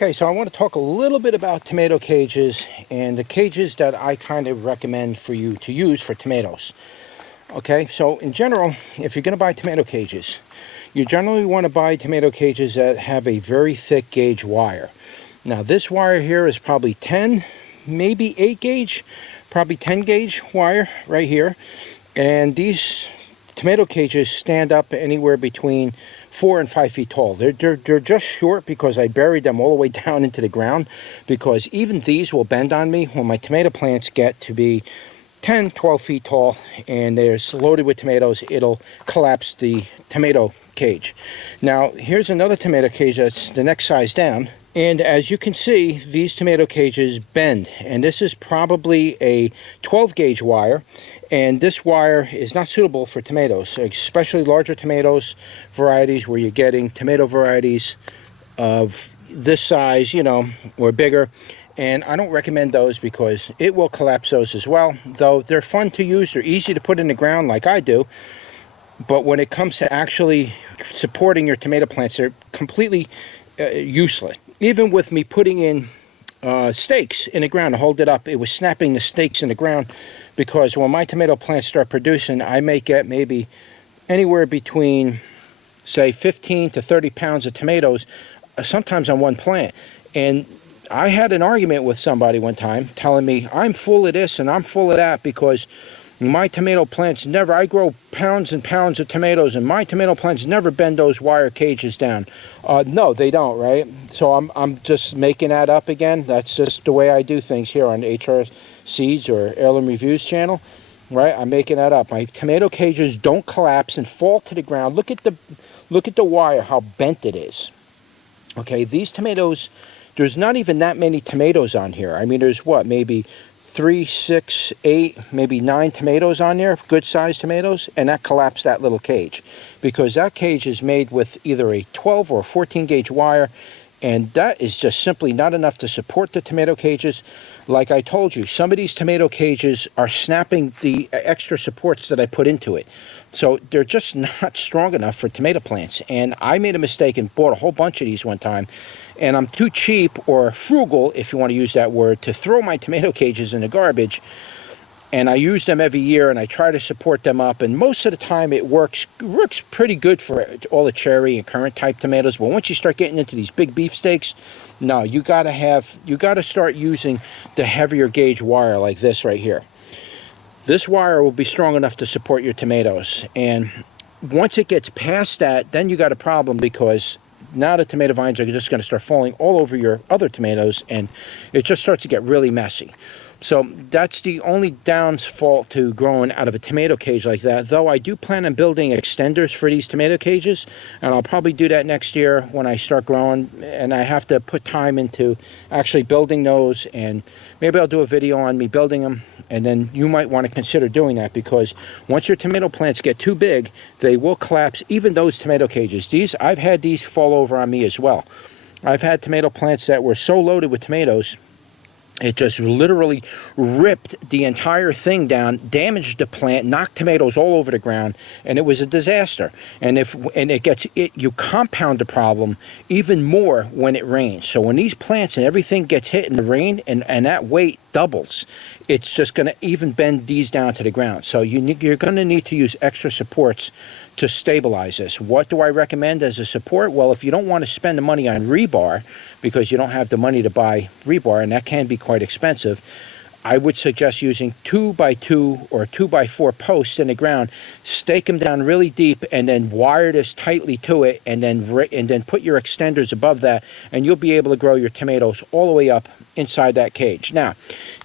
Okay, so I want to talk a little bit about tomato cages and the cages that I kind of recommend for you to use for tomatoes. Okay, so in general, if you're going to buy tomato cages, you generally want to buy tomato cages that have a very thick gauge wire. Now this wire here is probably 10, maybe 8 gauge, probably 10 gauge wire right here. And these tomato cages stand up anywhere between 4 and 5 feet tall. They're just short because I buried them all the way down into the ground, because even these will bend on me when my tomato plants get to be 10, 12 feet tall and they're loaded with tomatoes. It'll collapse the tomato cage. Now here's another tomato cage that's the next size down, and as you can see, these tomato cages bend, and this is probably a 12 gauge wire. And this wire is not suitable for tomatoes, especially larger tomatoes varieties where you're getting tomato varieties of this size, you know, or bigger. And I don't recommend those because it will collapse those as well. Though they're fun to use, they're easy to put in the ground like I do. But when it comes to actually supporting your tomato plants, they're completely useless. Even with me putting in stakes in the ground to hold it up, it was snapping the stakes in the ground. Because when my tomato plants start producing, I may get maybe anywhere between, say, 15 to 30 pounds of tomatoes, sometimes on one plant. And I had an argument with somebody one time telling me, I'm full of this and I'm full of that because my tomato plants never, I grow pounds and pounds of tomatoes and my tomato plants never bend those wire cages down. No, they don't, right? So I'm just making that up again. That's just the way I do things here on HR Seeds or Heirloom Reviews channel, right? I'm making that up. My tomato cages don't collapse and fall to the ground. Look at the wire, how bent it is. Okay, these tomatoes, there's not even that many tomatoes on here. I mean, there's what, maybe 3, 6, 8, maybe 9 tomatoes on there, good sized tomatoes, and that collapsed that little cage because that cage is made with either a 12 or 14 gauge wire, and that is just simply not enough to support the tomato cages. Like I told you, some of these tomato cages are snapping the extra supports that I put into it. So they're just not strong enough for tomato plants. And I made a mistake and bought a whole bunch of these one time. And I'm too cheap or frugal, if you want to use that word, to throw my tomato cages in the garbage. And I use them every year and I try to support them up. And most of the time it works pretty good for all the cherry and currant type tomatoes. But once you start getting into these big beefsteaks, no, you gotta start using the heavier gauge wire like this right here. This wire will be strong enough to support your tomatoes. And once it gets past that, then you got a problem because now the tomato vines are just gonna start falling all over your other tomatoes and it just starts to get really messy. So that's the only downfall to growing out of a tomato cage like that. Though I do plan on building extenders for these tomato cages, and I'll probably do that next year when I start growing, and I have to put time into actually building those, and maybe I'll do a video on me building them, and then you might want to consider doing that because once your tomato plants get too big, they will collapse even those tomato cages. I've had these fall over on me as well. I've had tomato plants that were so loaded with tomatoes, it just literally ripped the entire thing down, damaged the plant, knocked tomatoes all over the ground, and it was a disaster. And you compound the problem even more when it rains. So when these plants and everything gets hit in the rain and that weight doubles, it's just going to even bend these down to the ground. So you're going to need to use extra supports to stabilize this. What do I recommend as a support? Well, if you don't want to spend the money on rebar because you don't have the money to buy rebar, and that can be quite expensive, I would suggest using 2x2 or 2x4 posts in the ground, stake them down really deep, and then wire this tightly to it, and then put your extenders above that, and you'll be able to grow your tomatoes all the way up inside that cage. Now,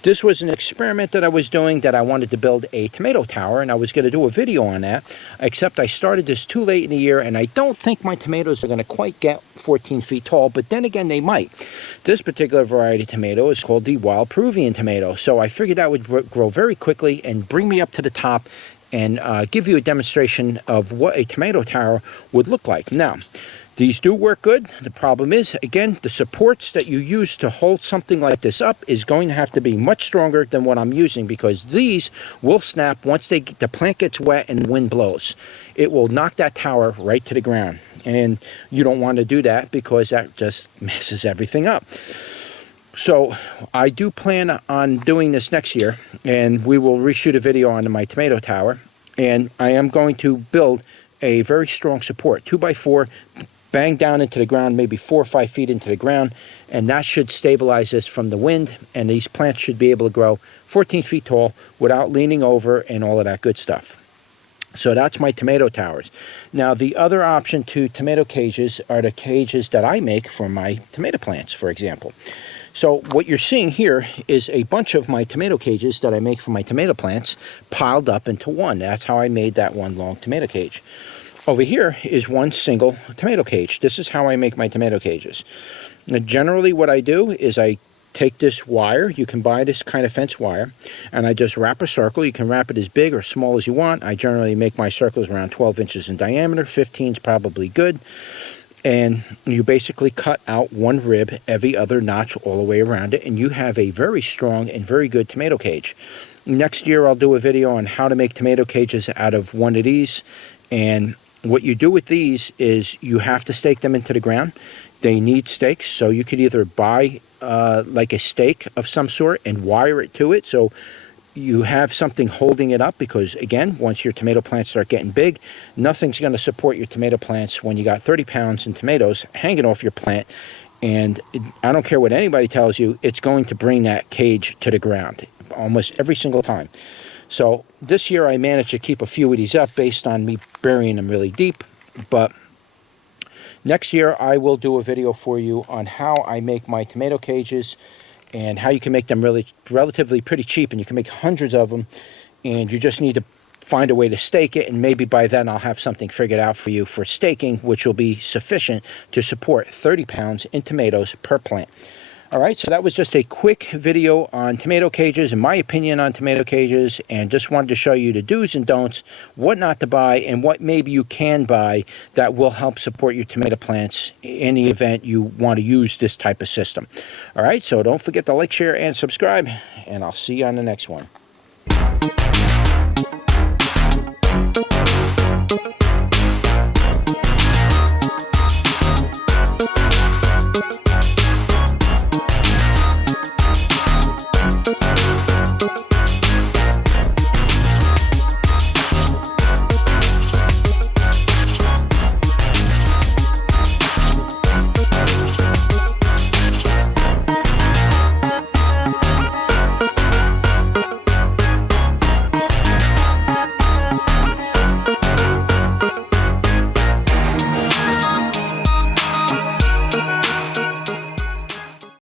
this was an experiment that I was doing that I wanted to build a tomato tower, and I was going to do a video on that, except I started this too late in the year, and I don't think my tomatoes are going to quite get 14 feet tall, but then again, they might. This particular variety tomato is called the wild Peruvian tomato, so I figured that would grow very quickly and bring me up to the top and give you a demonstration of what a tomato tower would look like. Now, these do work good. The problem is, again, the supports that you use to hold something like this up is going to have to be much stronger than what I'm using because these will snap once the plant gets wet and the wind blows. It will knock that tower right to the ground. And you don't want to do that because that just messes everything up. So I do plan on doing this next year, and we will reshoot a video on my tomato tower. And I am going to build a very strong support, 2x4, bang down into the ground, maybe 4 or 5 feet into the ground, and that should stabilize this from the wind, and these plants should be able to grow 14 feet tall without leaning over and all of that good stuff. So that's my tomato towers. Now, the other option to tomato cages are the cages that I make for my tomato plants, for example. So what you're seeing here is a bunch of my tomato cages that I make for my tomato plants piled up into one. That's how I made that one long tomato cage. Over here is one single tomato cage. This is how I make my tomato cages. Now, generally what I do is I take this wire, you can buy this kind of fence wire, and I just wrap a circle. You can wrap it as big or small as you want. I generally make my circles around 12 inches in diameter. 15 is probably good. And you basically cut out one rib every other notch all the way around it, and you have a very strong and very good tomato cage. Next year I'll do a video on how to make tomato cages out of one of these. And what you do with these is you have to stake them into the ground. They need stakes, so you could either buy like a stake of some sort and wire it to it, so you have something holding it up, because again, once your tomato plants start getting big, nothing's going to support your tomato plants when you got 30 pounds in tomatoes hanging off your plant. And I don't care what anybody tells you, it's going to bring that cage to the ground almost every single time. So this year I managed to keep a few of these up based on me burying them really deep. But next year I will do a video for you on how I make my tomato cages and how you can make them relatively pretty cheap, and you can make hundreds of them, and you just need to find a way to stake it, and maybe by then I'll have something figured out for you for staking, which will be sufficient to support 30 pounds in tomatoes per plant. All right, so that was just a quick video on tomato cages and my opinion on tomato cages, and just wanted to show you the do's and don'ts, what not to buy, and what maybe you can buy that will help support your tomato plants in the event you want to use this type of system. All right, so don't forget to like, share, and subscribe, and I'll see you on the next one.